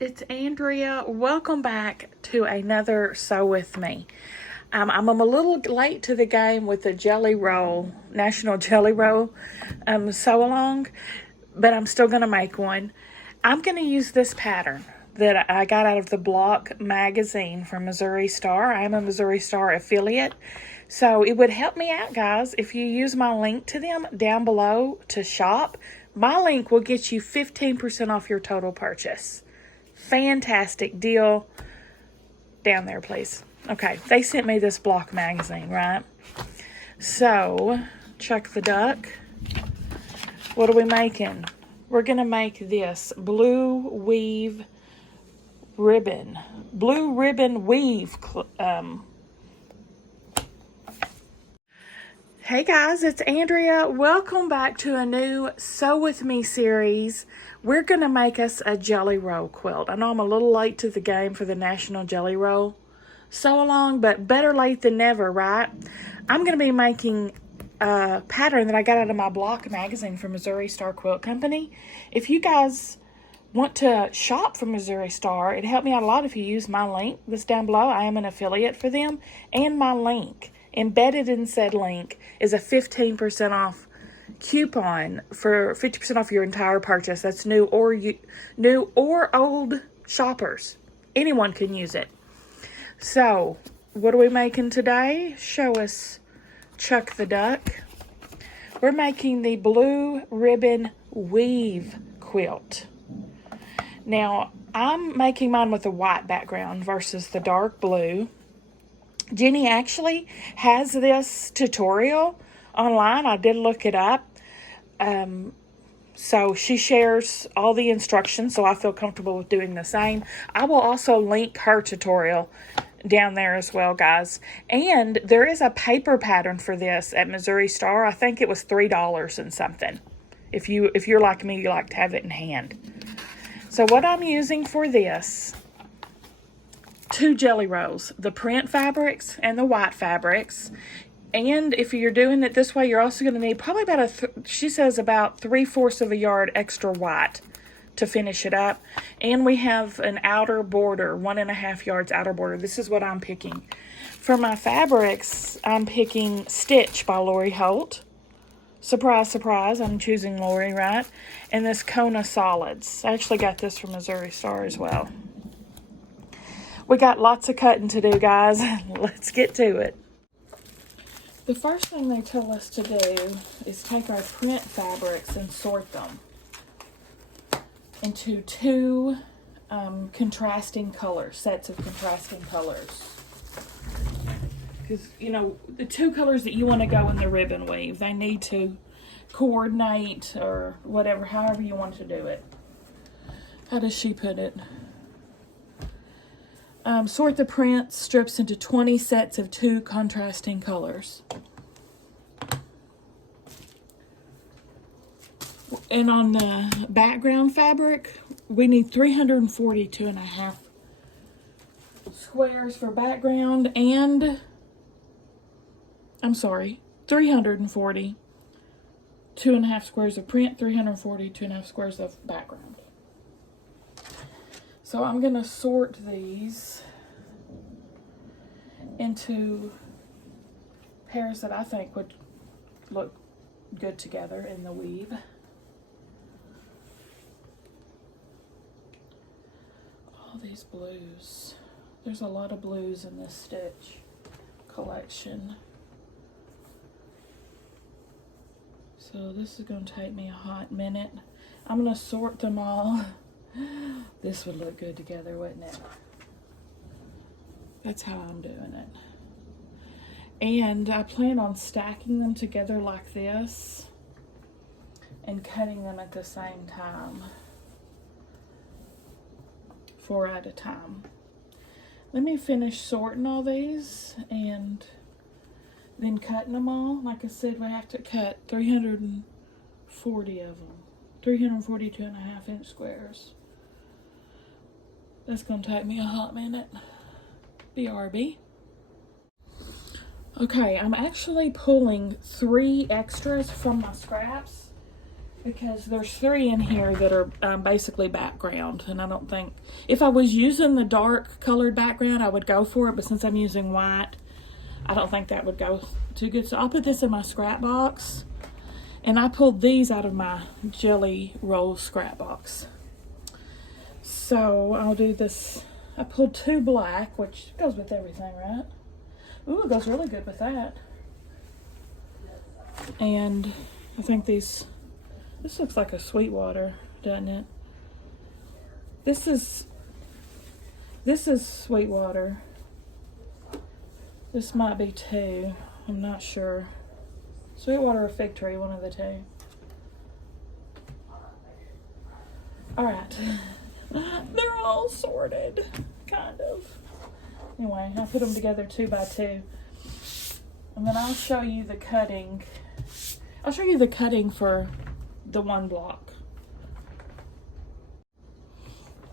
it's Andrea. Welcome back to another Sew With Me. I'm a little late to the game with the Jelly Roll, National Jelly Roll sew along, but I'm still going to make one. I'm going to use this pattern that I got out of the Block magazine from Missouri Star. I am a Missouri Star affiliate, so it would help me out, guys, if you use my link to them down below to shop. My link will get you 15% off your total purchase. Fantastic deal. Down there, please. Okay, they sent me this Block magazine, right? So, check the duck. What are we making? We're going to make this blue ribbon weave. Hey guys, it's Andrea. Welcome back to a new Sew With Me series. We're going to make us a jelly roll quilt. I know I'm a little late to the game for the National Jelly Roll sew along, but better late than never, right? I'm going to be making a pattern that I got out of my Block magazine from Missouri Star Quilt Company. If you guys want to shop from Missouri Star, it'd help me out a lot if you use my link that's down below. I am an affiliate for them, and my link. Embedded in said link is a 15% off coupon for 50% off your entire purchase. That's new or old shoppers. Anyone can use it. So, what are we making today? Show us Chuck the Duck. We're making the blue ribbon weave quilt. Now, I'm making mine with a white background versus the dark blue. Jenny actually has this tutorial online. I did look it up. So she shares all the instructions, so I feel comfortable with doing the same. I will also link her tutorial down there as well, guys. And there is a paper pattern for this at Missouri Star. I think it was $3 and something. If you're like me, you like to have it in hand. So what I'm using for this, 2 jelly rolls, the print fabrics and the white fabrics. And if you're doing it this way, you're also going to need probably about she says about 3/4 of a yard extra white to finish it up. And we have an outer border, 1.5 yards outer border. This is what I'm picking. For my fabrics, I'm picking Stitch by Lori Holt. Surprise, surprise, I'm choosing Lori, right? And this Kona Solids. I actually got this from Missouri Star as well. We got lots of cutting to do, guys. Let's get to it. The first thing they tell us to do is take our print fabrics and sort them into 2 contrasting colors, sets of contrasting colors. Because, you know, the 2 colors that you want to go in the ribbon weave, they need to coordinate or whatever, however you want to do it. How does she put it? Sort the print strips into 20 sets of 2 contrasting colors. And on the background fabric, we need 342.5 squares for background and, 340. 2.5 squares of print, 342.5 squares of background. So I'm going to sort these into pairs that I think would look good together in the weave. All these blues. There's a lot of blues in this stitch collection. So this is going to take me a hot minute. I'm going to sort them all. This would look good together, wouldn't it? That's how I'm doing it. And I plan on stacking them together like this and cutting them at the same time, 4 at a time. Let me finish sorting all these and then cutting them all. Like I said, we have to cut 340 of them, 342.5 inch squares. That's going to take me a hot minute. BRB. Okay, I'm actually pulling 3 extras from my scraps because there's 3 in here that are basically background, and I don't think, if I was using the dark colored background, I would go for it, but since I'm using white, I don't think that would go too good. So I'll put this in my scrap box, and I pulled these out of my jelly roll scrap box. So I'll do this. I pulled 2 black, which goes with everything, right? Ooh, it goes really good with that. And I think this looks like a Sweetwater, doesn't it? This is Sweetwater. This might be 2. I'm not sure. Sweetwater or Fig Tree, one of the 2. All right. They're all sorted, kind of. Anyway, I put them together 2 by 2. And then I'll show you the cutting. I'll show you the cutting for the 1 block.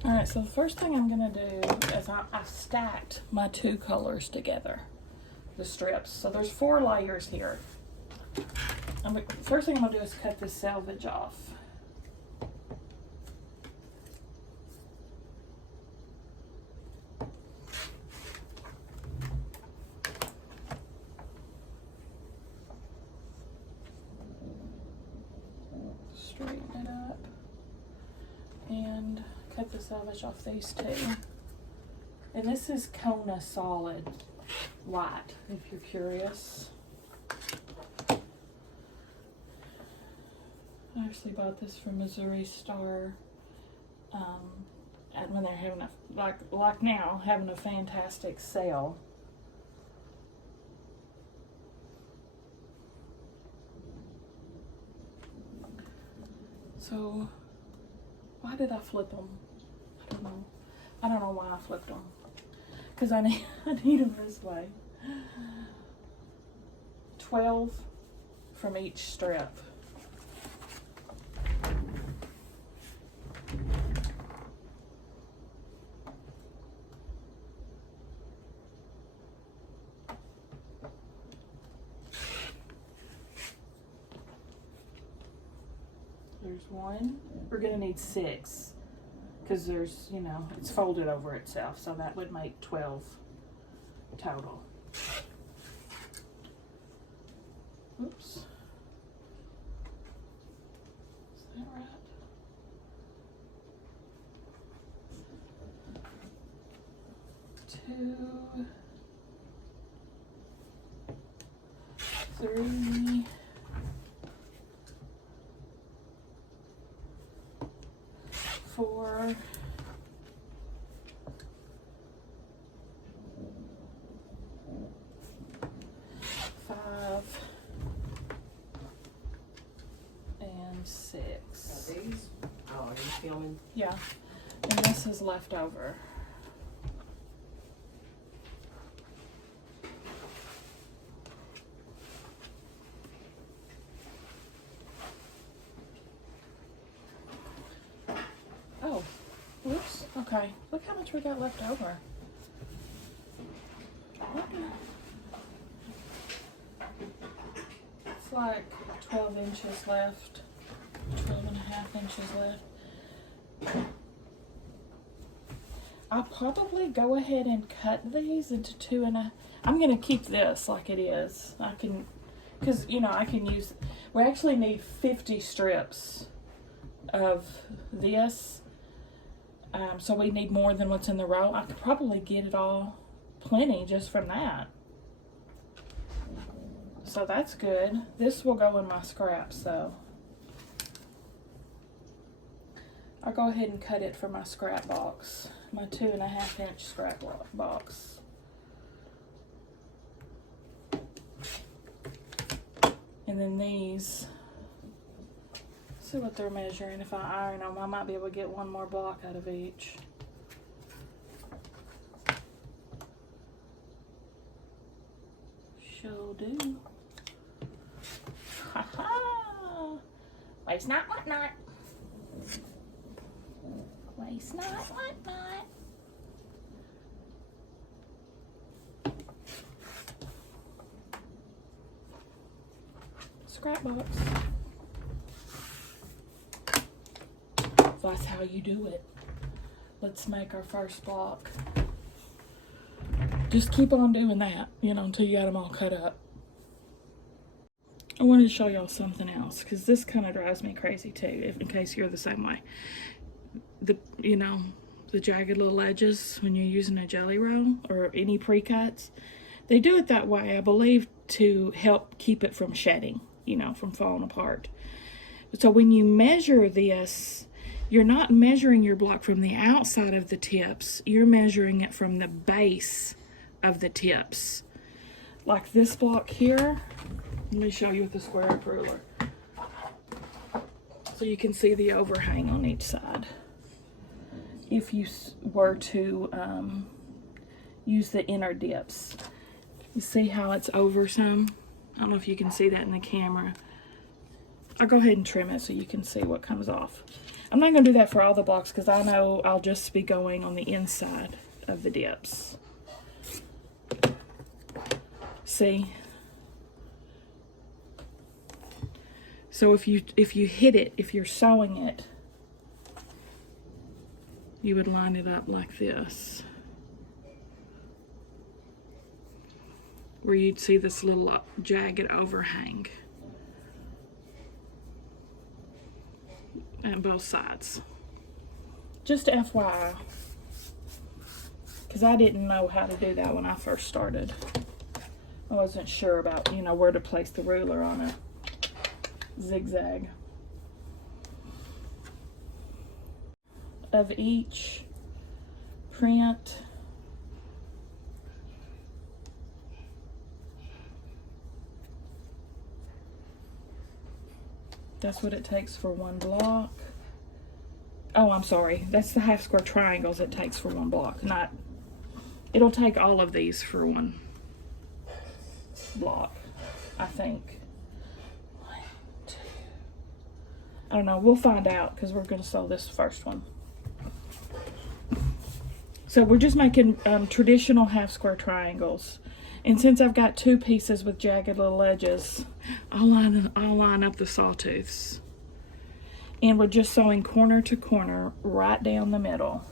All right, so the first thing I'm gonna do is I've stacked my 2 colors together, the strips. So there's 4 layers here. First thing I'm gonna do is cut this selvage off. Straighten it up and cut the selvage off these 2. And this is Kona Solid White, if you're curious. I actually bought this from Missouri Star, and when they're having a, like now, having a fantastic sale. So, why did I flip them? I don't know. I don't know why I flipped them. Because I need them this way. 12 from each strip. There's 1. We're gonna need 6 because there's, you know, it's folded over itself, so that would make 12 total. Oops. Is that right? Two, 3, 4, 5, and 6. Are these? Oh, are you filming? Yeah, and this is left over. Oh, whoops. Okay, look how much we got left over. What? It's like 12 inches left, 12.5 inches left. I'll probably go ahead and cut these into 2.5. I'm gonna keep this like it is. I can, cause you know, I can use, we actually need 50 strips of this. So we need more than what's in the row. I could probably get it all plenty just from that. So that's good. This will go in my scraps though. I'll go ahead and cut it for my scrap box. My 2.5 inch scrap box. And then these, see what they're measuring. If I iron them, I might be able to get 1 more block out of each. Sure do. Ha ha! Waste not, want not. Waste not, want not. Scrap box. that's how you do it. Let's make our first block. Just keep on doing that, you know, until you got them all cut up. I wanted to show y'all something else, because this kind of drives me crazy too, in case you're the same way. You know, the jagged little edges when you're using a jelly roll or any pre-cuts, they do it that way, I believe, to help keep it from shedding, you know, from falling apart. So when you measure this, you're not measuring your block from the outside of the tips, you're measuring it from the base of the tips. Like this block here, let me show you with the square up ruler. So you can see the overhang on each side. If you were to use the inner dips. You see how it's over some? I don't know if you can see that in the camera. I'll go ahead and trim it so you can see what comes off. I'm not going to do that for all the blocks because I know I'll just be going on the inside of the dips. See? So if you hit it, if you're sewing it, you would line it up like this, where you'd see this little jagged overhang on both sides. Just FYI, because I didn't know how to do that when I first started. I wasn't sure about, you know, where to place the ruler on a zigzag. Of each print, that's what it takes for one block. Oh, I'm sorry, that's the half square triangles it takes for one block, not, it'll take all of these for one block, I think. I don't know, we'll find out because we're going to sew this first one. So we're just making traditional half square triangles. And since I've got two pieces with jagged little edges, I'll line up the sawtooths. And we're just sewing corner to corner right down the middle.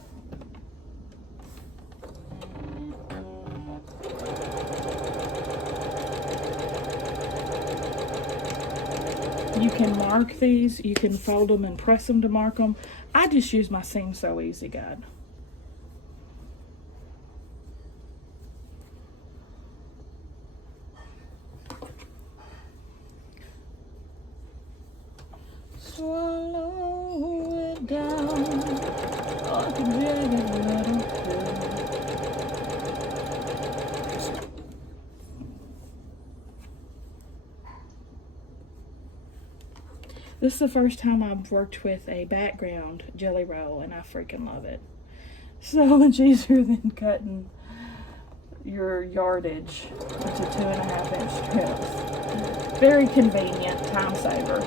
You can mark these, you can fold them and press them to mark them. I just use my Seam So Easy guide. Swallow it down like a jagged little pill. This is the first time I've worked with a background jelly roll, and I freaking love it. So much easier than cutting your yardage into 2.5 inch strips. Very convenient, time saver.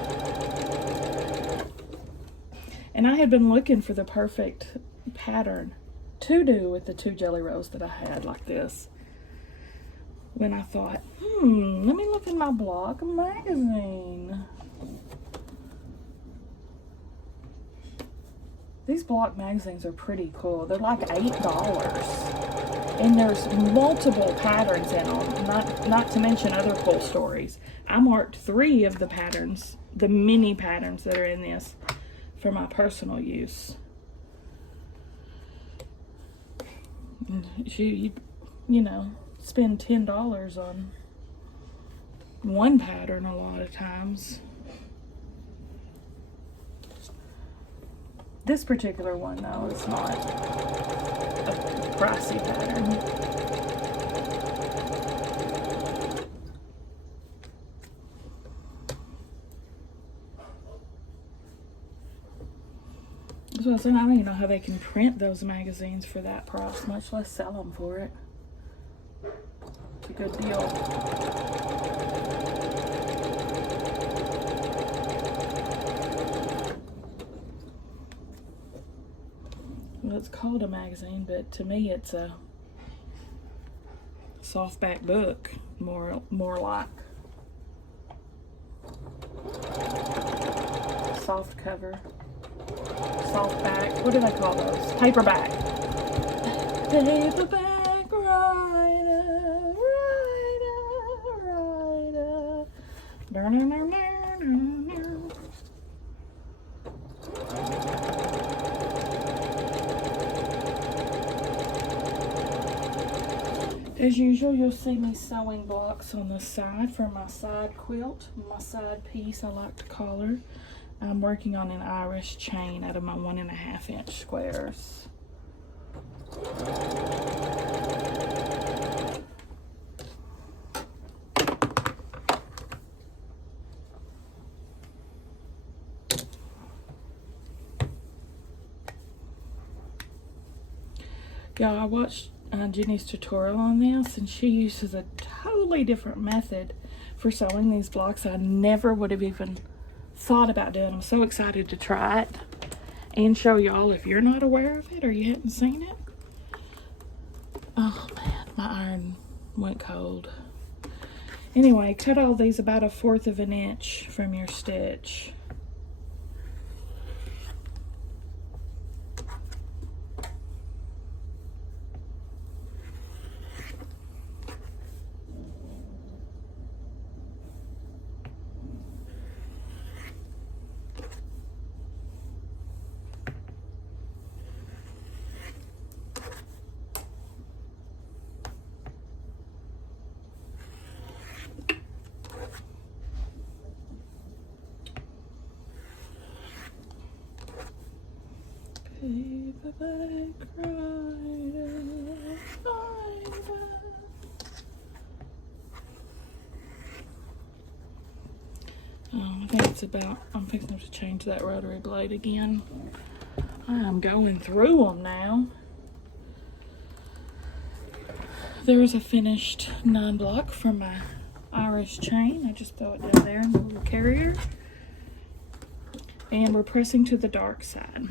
And I had been looking for the perfect pattern to do with the two jelly rolls that I had like this, when I thought, let me look in my block magazine. These block magazines are pretty cool. They're like $8. And there's multiple patterns in them, not to mention other cool stories. I marked 3 of the patterns, the mini patterns that are in this, for my personal use. You know, spend $10 on one pattern a lot of times. This particular one, though, is not a pricey pattern. So I don't even know how they can print those magazines for that price, much less sell them for it. It's a good deal. Well, it's called a magazine, but to me it's a softback book, more like. Soft cover, soft back. What do they call those? Paperback. Paperback writer, writer, writer. As usual, you'll see me sewing blocks on the side for my side quilt, my side piece I like to call her. I'm working on an Irish chain out of my 1.5 inch squares. Y'all, I watched Jenny's tutorial on this, and she uses a totally different method for sewing these blocks. I never would have even thought about doing. I'm so excited to try it and show y'all if you're not aware of it or you hadn't seen it. Oh man, my iron went cold. Anyway, cut all these about 1/4 of an inch from your stitch. Paperback writer, writer. I think it's about, I'm fixing to change that rotary blade again. I'm going through them now. There's a finished 9 block from my Irish chain. I just throw it down there in the little carrier. And we're pressing to the dark side.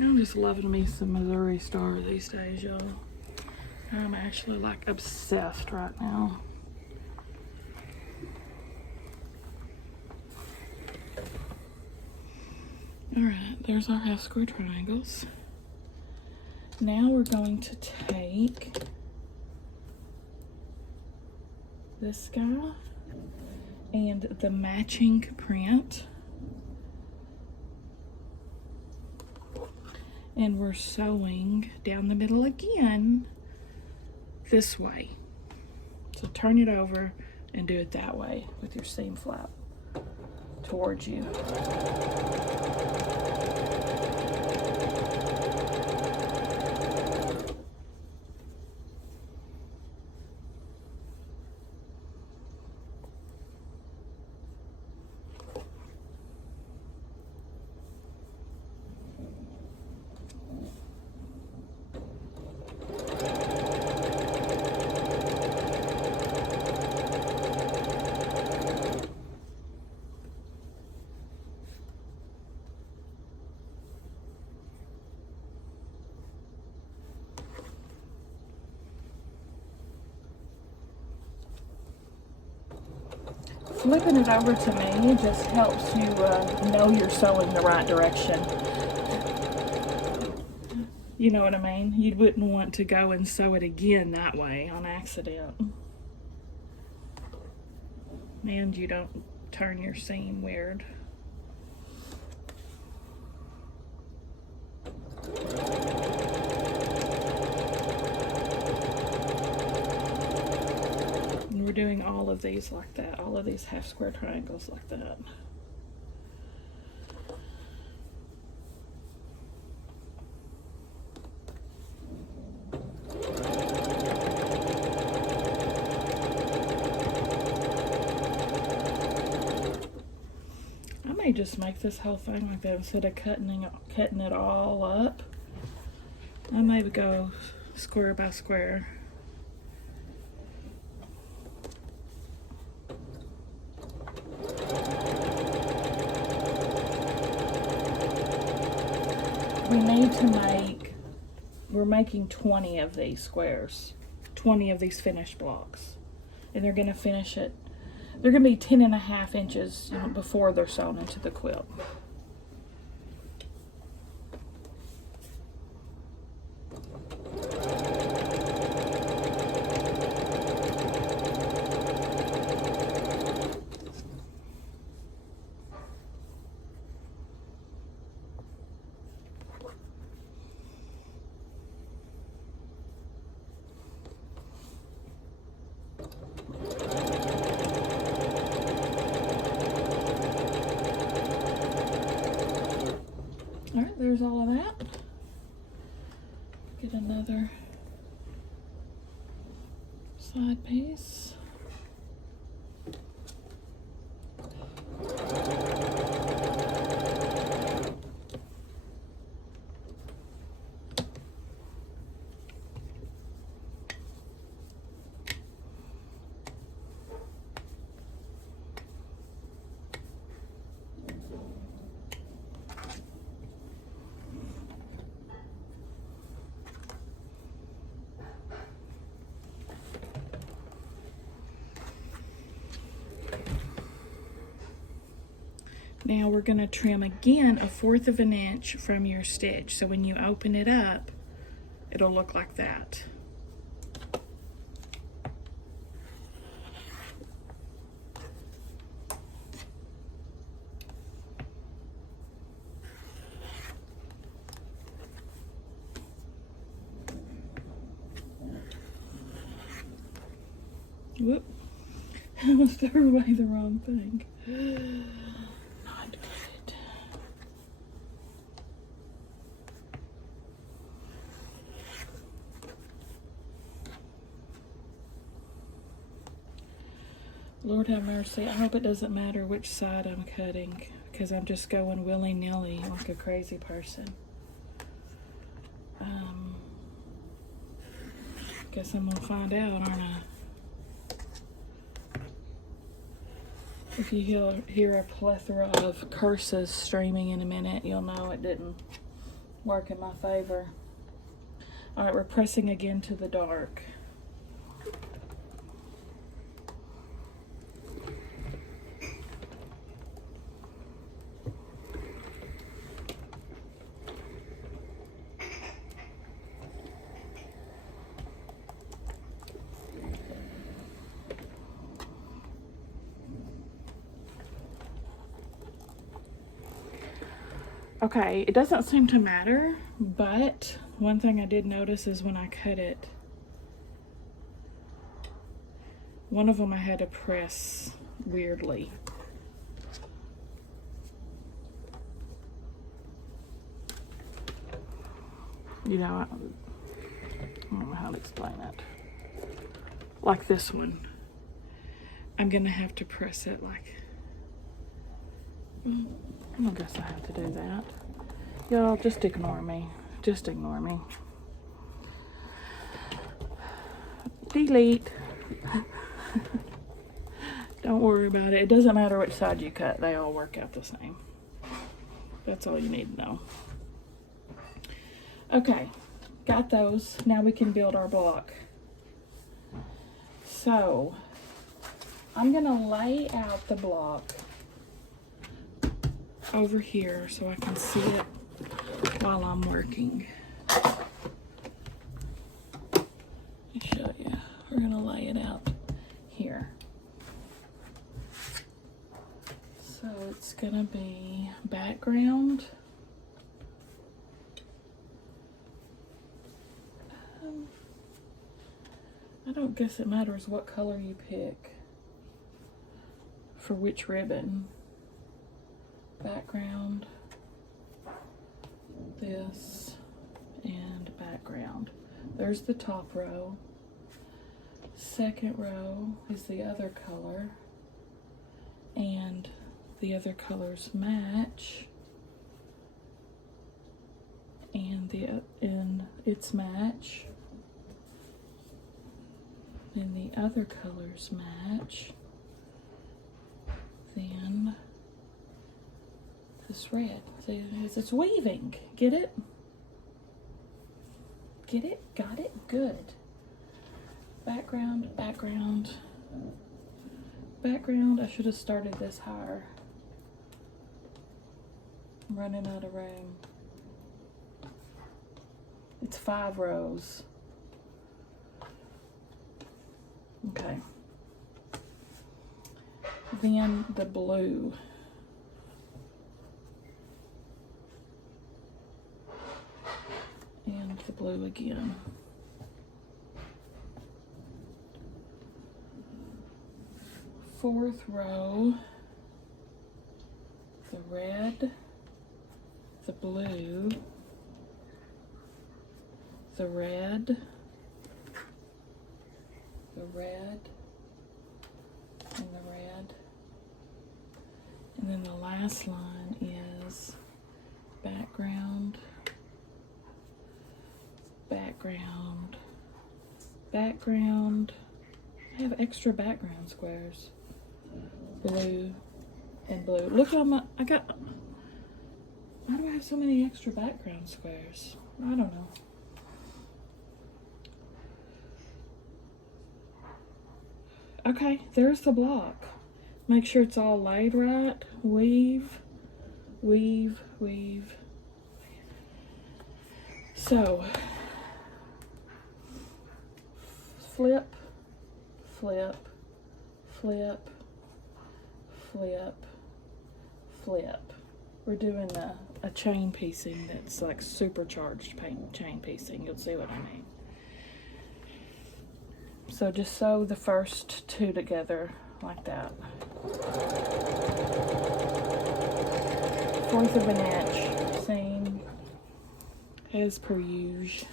I'm just loving me some Missouri Star these days, y'all. I'm actually like obsessed right now. Alright, there's our half square triangles. Now we're going to take this guy and the matching print, and we're sewing down the middle again this way. So turn it over and do it that way with your seam flap towards you. Flipping it over to me just helps you know you're sewing the right direction. You know what I mean? You wouldn't want to go and sew it again that way on accident. And you don't turn your seam weird. And we're doing all of these like that, all of these half square triangles like that. I may just make this whole thing like that instead of cutting it all up. I may go square by square. we need to make, we're making 20 of these squares, 20 of these finished blocks. And they're gonna finish it, they're gonna be 10.5 inches before they're sewn into the quilt. All right, there's all of that. Get another side piece. Now we're going to trim again 1/4 of an inch from your stitch. So when you open it up, it'll look like that. Whoop. I almost threw away the wrong thing. Not good. Lord have mercy. I hope it doesn't matter which side I'm cutting, because I'm just going willy-nilly like a crazy person. Guess I'm gonna find out, aren't I? If you hear a plethora of curses streaming in a minute, you'll know it didn't work in my favor. All right, we're pressing again to the dark. Okay, it doesn't seem to matter, but one thing I did notice is when I cut it, one of them I had to press weirdly. You know, I don't know how to explain it. Like this one. I'm gonna have to press it like, I guess I have to do that. Y'all, just ignore me. Just ignore me. Delete. Don't worry about it. It doesn't matter which side you cut. They all work out the same. That's all you need to know. Okay, got those. Now we can build our block. So, I'm gonna lay out the block over here so I can see it while I'm working. Let me show you. We're gonna lay it out here. So it's gonna be background. I don't guess it matters what color you pick for which ribbon. Background, this, and background. There's the top row. Second row is the other color, and the other colors match, and its match, and the other colors match. Then this red, see, it's weaving. Get it? Get it? Got it? Good. Background, background, background. I should have started this higher. I'm running out of room. It's 5 rows. Okay. Then the blue. And the blue again. Fourth row, the red, the blue, the red, the red, and the red. And then the last line is background, background, background. I have extra background squares. Blue and blue. Look how much I got. Why do I have so many extra background squares? I don't know. Okay, there's the block. Make sure it's all laid right. Weave, weave, weave. So, flip, flip, flip, flip, flip. We're doing a chain piecing that's like supercharged chain piecing. You'll see what I mean. So just sew the first 2 together like that. 1/4 of an inch seam as per usual.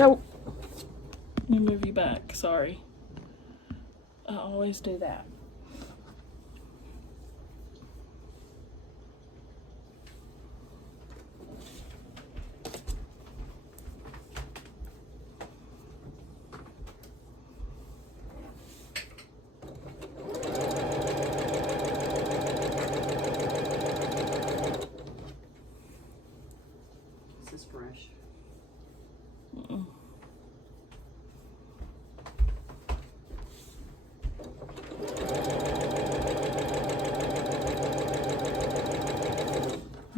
Oh, let me move you back. Sorry. I always do that. This is fresh.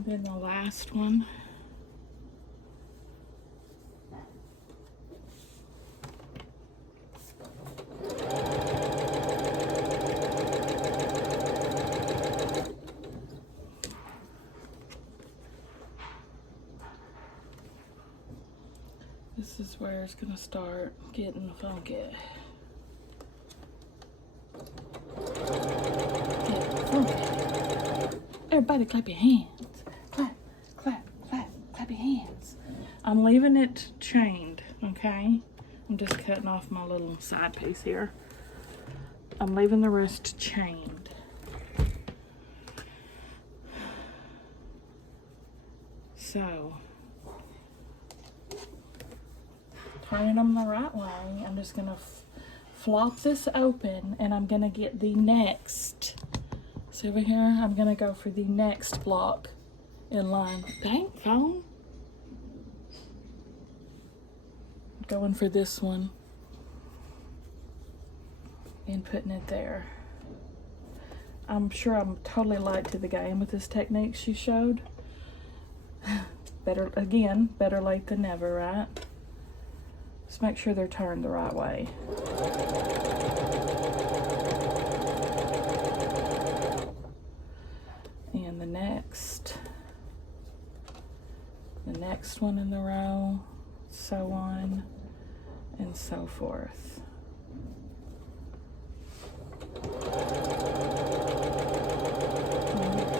Then the last one. This is where it's gonna start getting funky. Getting funky. Everybody clap your hands. Clap, clap, clap, clap your hands. I'm leaving it chained, okay? I'm just cutting off my little side piece here. I'm leaving the rest chained. So, turning them the right way, I'm just gonna flop this open and I'm gonna get the next. See over here? I'm gonna go for the next block in line. Dang, phone. Going for this one and putting it there. I'm sure I'm totally late to the game with this technique she showed. Better late than never, right? Just make sure they're turned the right way. And the next one in the row, so on and so forth.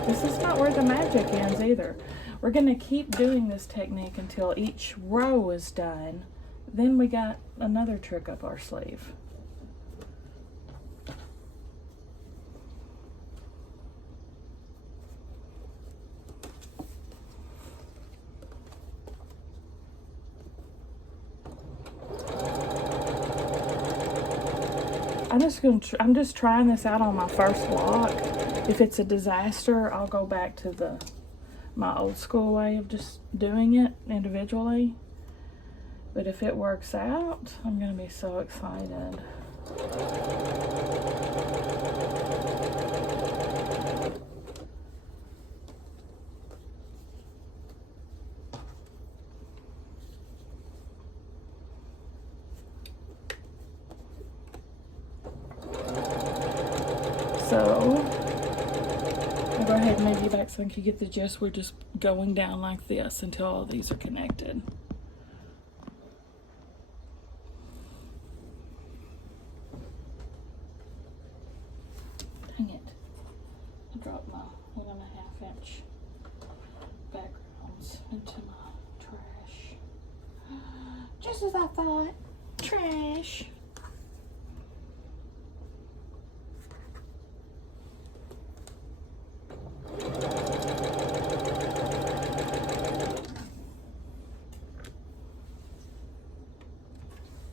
This is not where the magic ends either. We're gonna keep doing this technique until each row is done. Then we got another trick up our sleeve. I'm just trying this out on my first block. If it's a disaster, I'll go back to my old school way of just doing it individually. But if it works out, I'm gonna be so excited. So I'll go ahead and move you back so you can get the gist. We're just going down like this until all these are connected. Dang it. I dropped my 1.5 inch backgrounds into my trash. Just as I thought. Trash.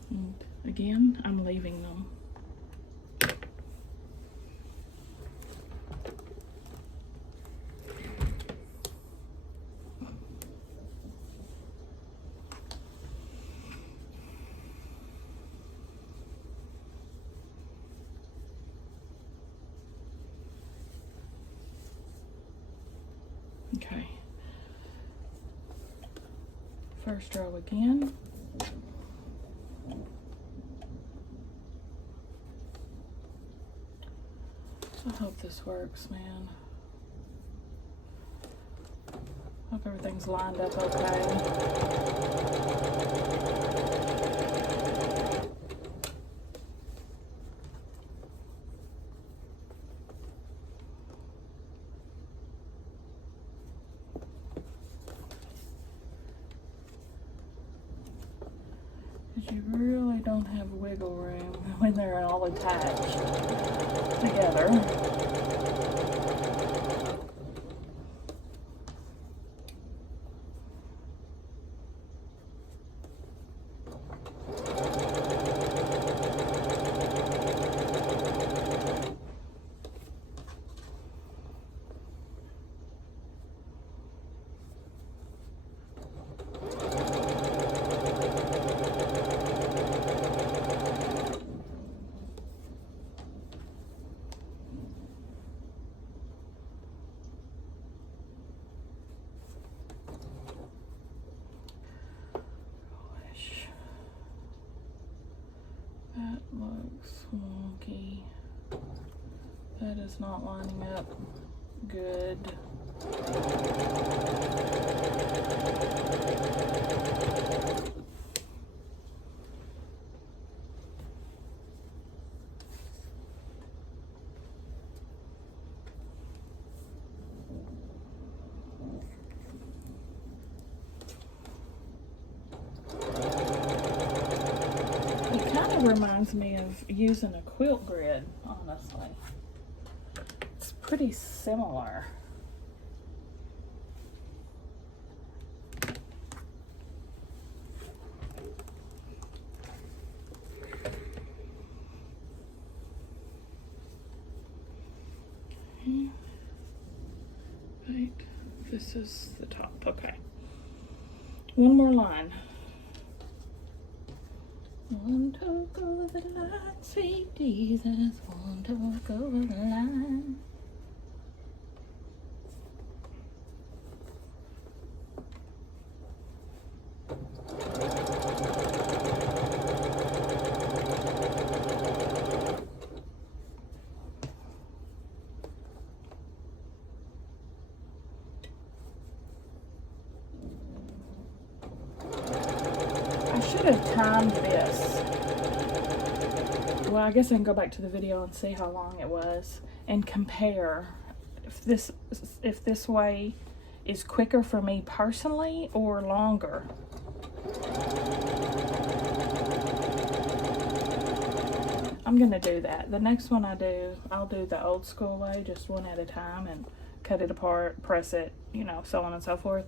And again, I'm leaving them. Okay. First row again. I hope this works, man. Hope everything's lined up okay. Because you really don't have wiggle room when they're all attached together. That looks wonky. That is not lining up good. Reminds me of using a quilt grid, honestly. It's pretty similar. Right, this is the top, okay. One more line. One talk over the line, sweet Jesus, one talk over the line. I should have timed this. Well, I guess I can go back to the video and see how long it was and compare if this way is quicker for me personally or longer. I'm gonna do that. The next one I'll do the old school way, just one at a time, and cut it apart, press it, you know, so on and so forth,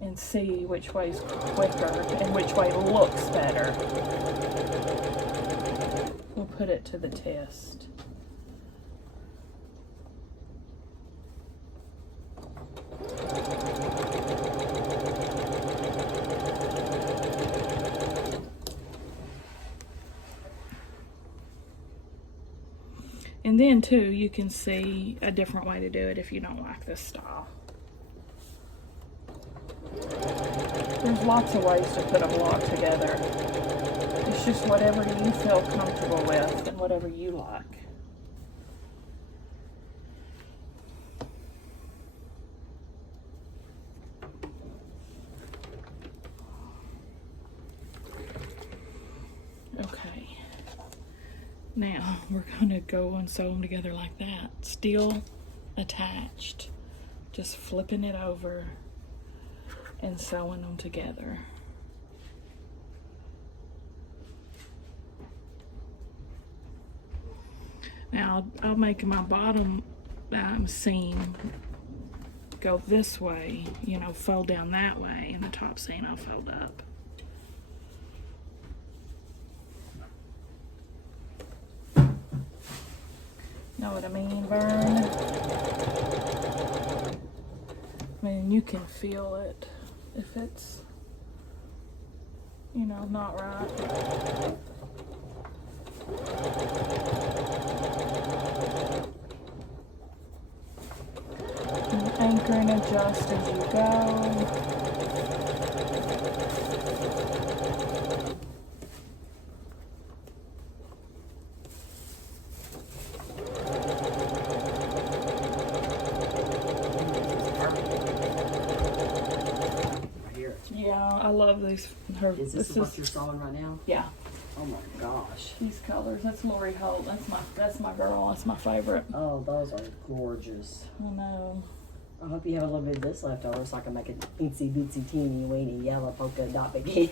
and see which way's quicker and which way looks better. We'll put put it to the test. And then too, you can see a different way to do it if you don't like this style. There's lots of ways to put a block together. It's just whatever you feel comfortable with and whatever you like. Okay. Now we're gonna go and sew them together like that. Still attached. Just flipping it over and sewing them together. Now I'll make my bottom seam go this way, you know, fold down that way, and the top seam I'll fold up. Know what I mean, Vern? I mean, you can feel it if it's, you know, not right. And anchor and adjust as you go. Yeah, I love these. Is this what you're sewing right now? Yeah. Oh my gosh. These colors. That's Lori Holt. That's my girl. That's my favorite. Oh, those are gorgeous. I know. I hope you have a little bit of this left over so I can make a itsy bitsy teeny weeny yellow polka dot bikini.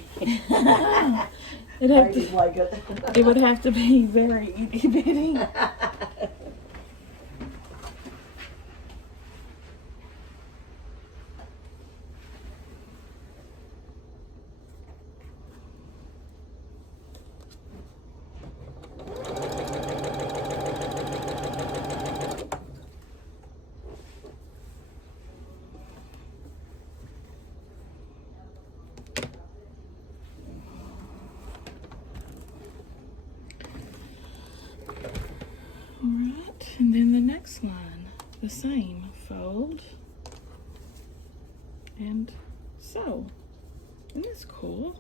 It would have to be very itty bitty. Alright, and then the next line, the same. Fold and sew. Isn't this cool?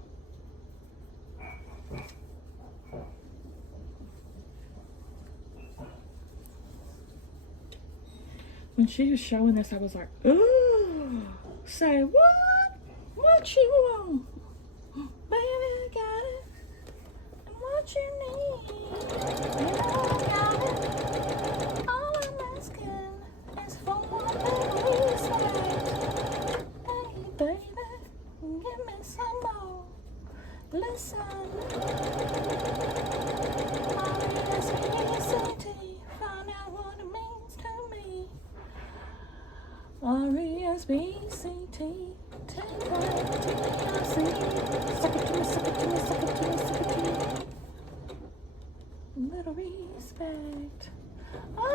When she was showing this, I was like, ooh, say what? What you want? Baby, I got it. And what you need? You know I got it. All I'm asking is for one little respect. Hey, baby, give me some more. Listen. R-E-S-P-E-C-T, find out what it means to me. R-E-S-P-E-C-T, take right to the sea. Suck it to me, suck it to me, suck it to me, suck it to me. Little respect. Oh,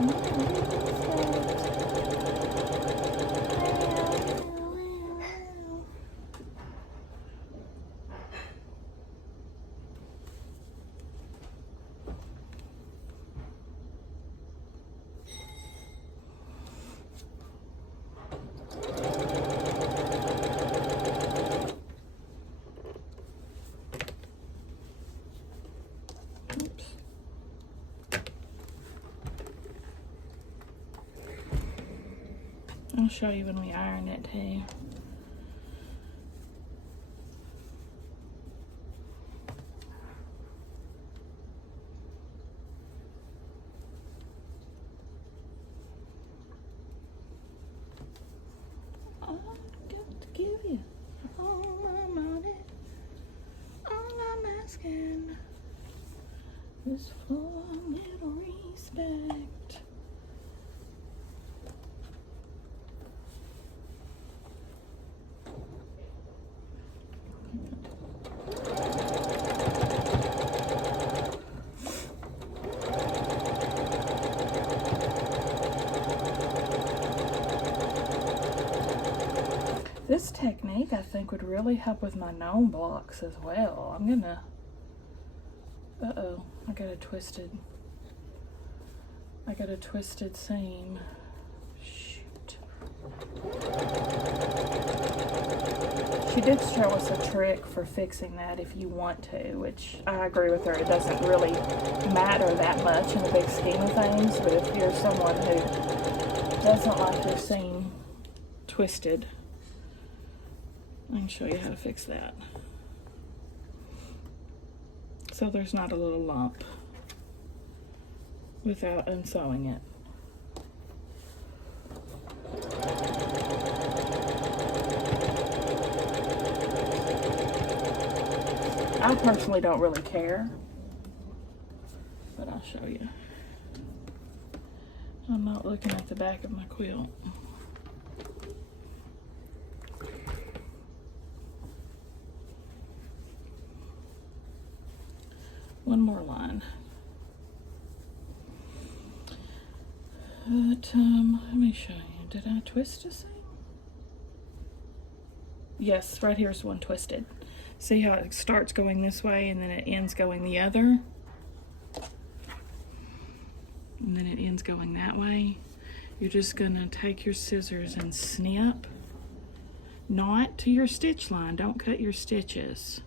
little respect. I'll show you when we iron it too. I've got to give you all my money. All I'm asking is for a little respect. This technique, I think, would really help with my gnome blocks as well. I'm gonna, uh-oh, I got a twisted seam. Shoot. She did show us a trick for fixing that if you want to, which I agree with her. It doesn't really matter that much in the big scheme of things, but if you're someone who doesn't like your seam twisted, I can show you how to fix that. So there's not a little lump without unsewing it. I personally don't really care, but I'll show you. I'm not looking at the back of my quilt. One more line. But, let me show you. Did I twist a seam? Yes, right here's one twisted. See how it starts going this way and then it ends going the other? And then it ends going that way. You're just gonna take your scissors and snip, not to your stitch line. Don't cut your stitches,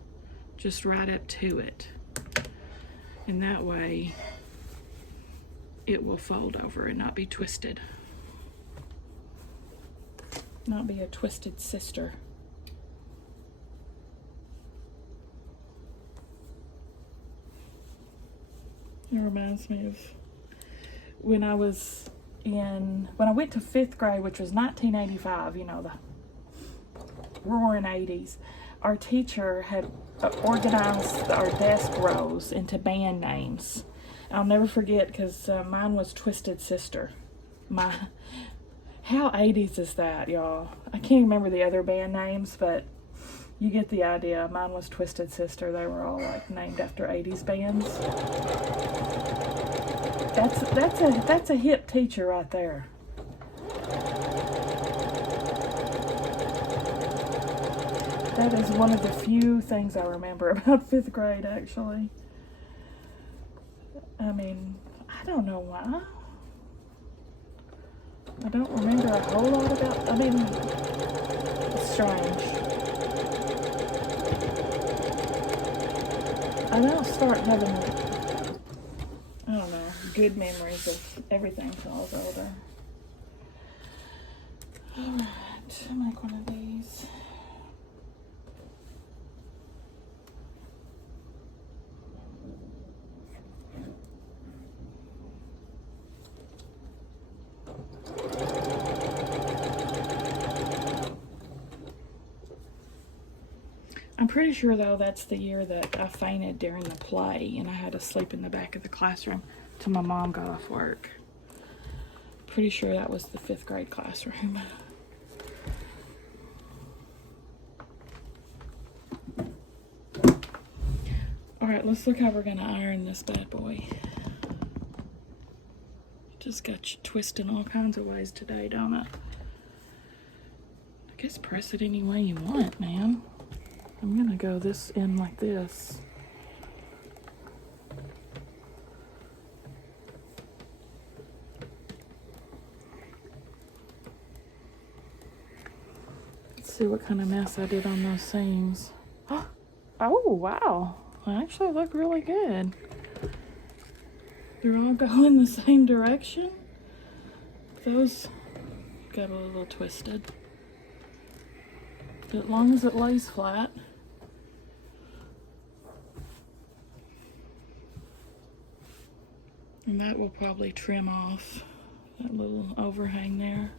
just right up to it. And that way it will fold over and not be twisted. Not be a twisted sister. It reminds me of when I went to 5th grade, which was 1985, you know, the roaring 80s. Our teacher had organized our desk rows into band names. I'll never forget because mine was Twisted Sister. How 80s is that, y'all? I can't remember the other band names, but you get the idea. Mine was Twisted Sister. They were all like named after 80s bands. That's a hip teacher right there. That is one of the few things I remember about 5th grade, actually. I mean, I don't know why. I don't remember a whole lot about, I mean, it's strange. I don't start having, I don't know, good memories of everything till I was older. Alright, I'll make one of these. I'm pretty sure, though, that's the year that I fainted during the play and I had to sleep in the back of the classroom till my mom got off work. Pretty sure that was the 5th grade classroom. Alright, let's look how we're going to iron this bad boy. Just got you twisting all kinds of ways today, don't it? I guess press it any way you want, man. I'm gonna go this in like this. Let's see what kind of mess I did on those seams. Oh, wow. They actually look really good. They're all going the same direction. Those got a little twisted. But as long as it lays flat. And that will probably trim off that little overhang there.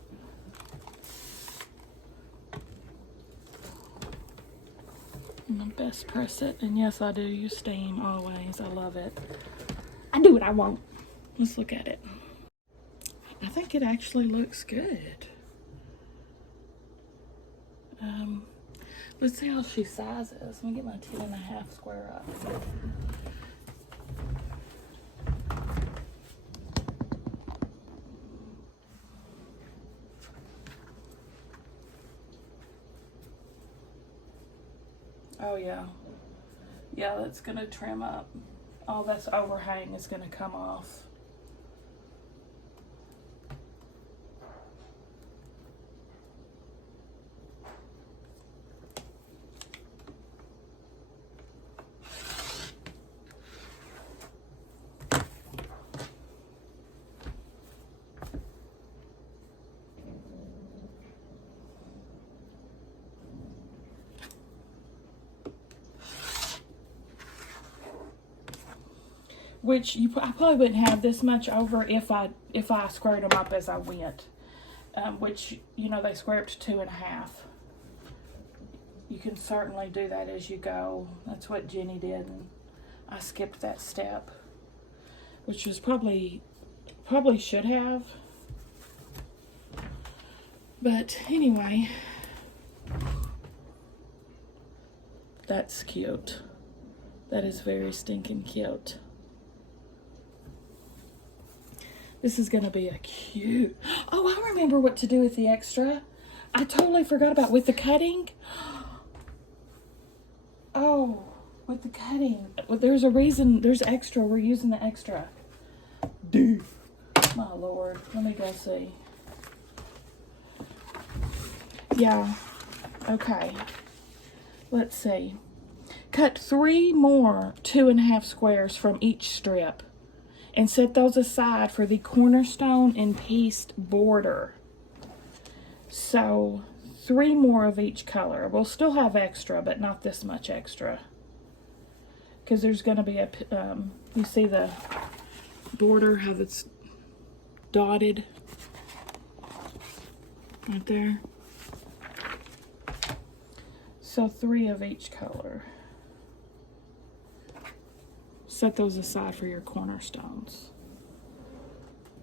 I'm gonna best press it. And yes, I do use steam always. I love it. I do what I want. Let's look at it. I think it actually looks good. Let's see how she sizes. Let me get my 10.5 square up. Oh yeah. Yeah, that's gonna trim up. All that's overhang is gonna come off. Which I probably wouldn't have this much over if I squared them up as I went. Which, you know, they square up to 2.5. You can certainly do that as you go. That's what Jenny did, and I skipped that step, which was probably should have. But anyway, that's cute. That is very stinking cute. This is gonna be a cute. Oh, I remember what to do with the extra. I totally forgot about with the cutting. Oh, with the cutting. Well, there's a reason. There's extra. We're using the extra. Dude, my lord. Let me go see. Yeah. Okay. Let's see. Cut 3 more 2.5 squares from each strip and set those aside for the cornerstone and pieced border. So 3 more of each color. We'll still have extra, but not this much extra, because there's going to be a you see the border, how it's dotted right there. So 3 of each color. Set those aside for your cornerstones.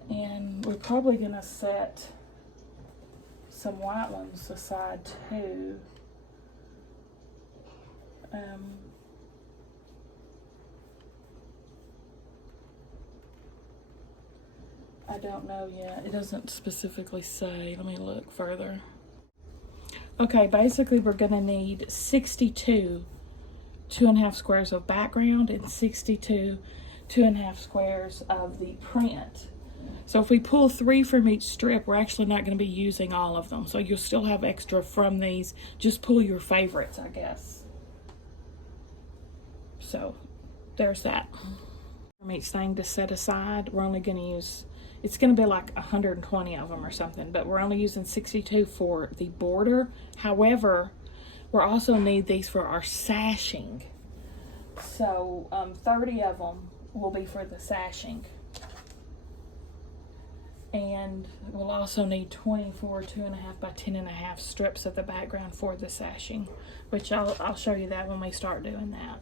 And we're probably gonna set some white ones aside too. I don't know yet. It doesn't specifically say. Let me look further. Okay, basically we're gonna need 62 2.5 squares of background and 62 2.5 squares of the print. So if we pull 3 from each strip, we're actually not going to be using all of them. So you'll still have extra from these. Just pull your favorites, I guess. So there's that. From each thing to set aside, we're only going to use, it's going to be like 120 of them or something, but we're only using 62 for the border. However, we'll also need these for our sashing. So 30 of them will be for the sashing. And we'll also need 24 2.5 by 10.5 strips of the background for the sashing, which I'll show you that when we start doing that.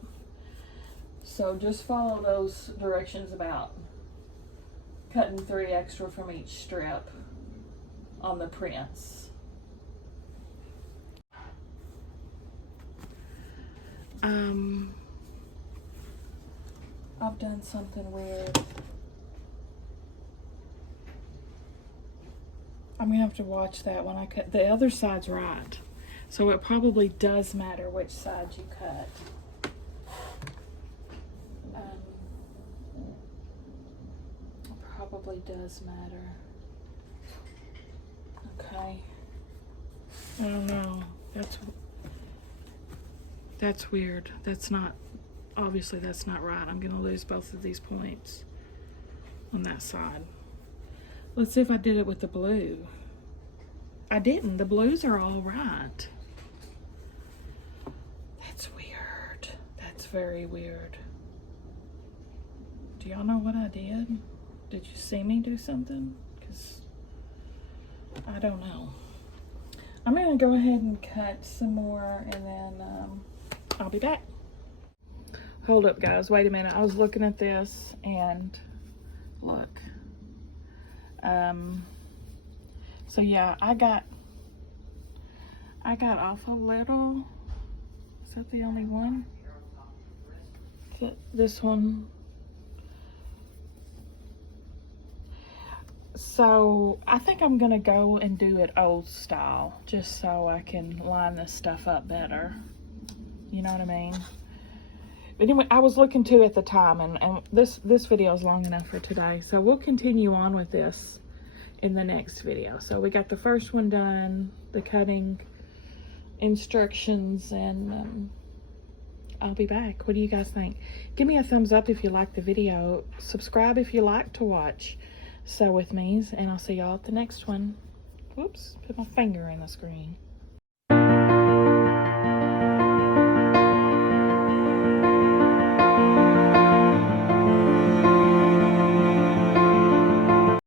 So just follow those directions about cutting 3 extra from each strip on the prints. I've done something weird. I'm gonna have to watch that when I cut. The other side's right, so it probably does matter which side you cut. It probably does matter. Okay. I don't know. That's weird. That's not, obviously that's not right. I'm gonna lose both of these points on that side. Let's see if I did it with the blue. I didn't. The blues are all right. That's weird. That's very weird. Do y'all know what I did? Did you see me do something? Because I don't know. I'm gonna go ahead and cut some more, and then I'll be back. Hold up, guys. Wait a minute. I was looking at this, and look. So yeah, I got off a little. Is that the only one? This one. So I think I'm gonna go and do it old style, just so I can line this stuff up better. You know what I mean? But anyway, I was looking too at the time, and this video is long enough for today. So we'll continue on with this in the next video. So we got the first one done, the cutting instructions, and I'll be back. What do you guys think? Give me a thumbs up if you like the video. Subscribe if you like to watch Sew With Me's, and I'll see y'all at the next one. Whoops, put my finger in the screen.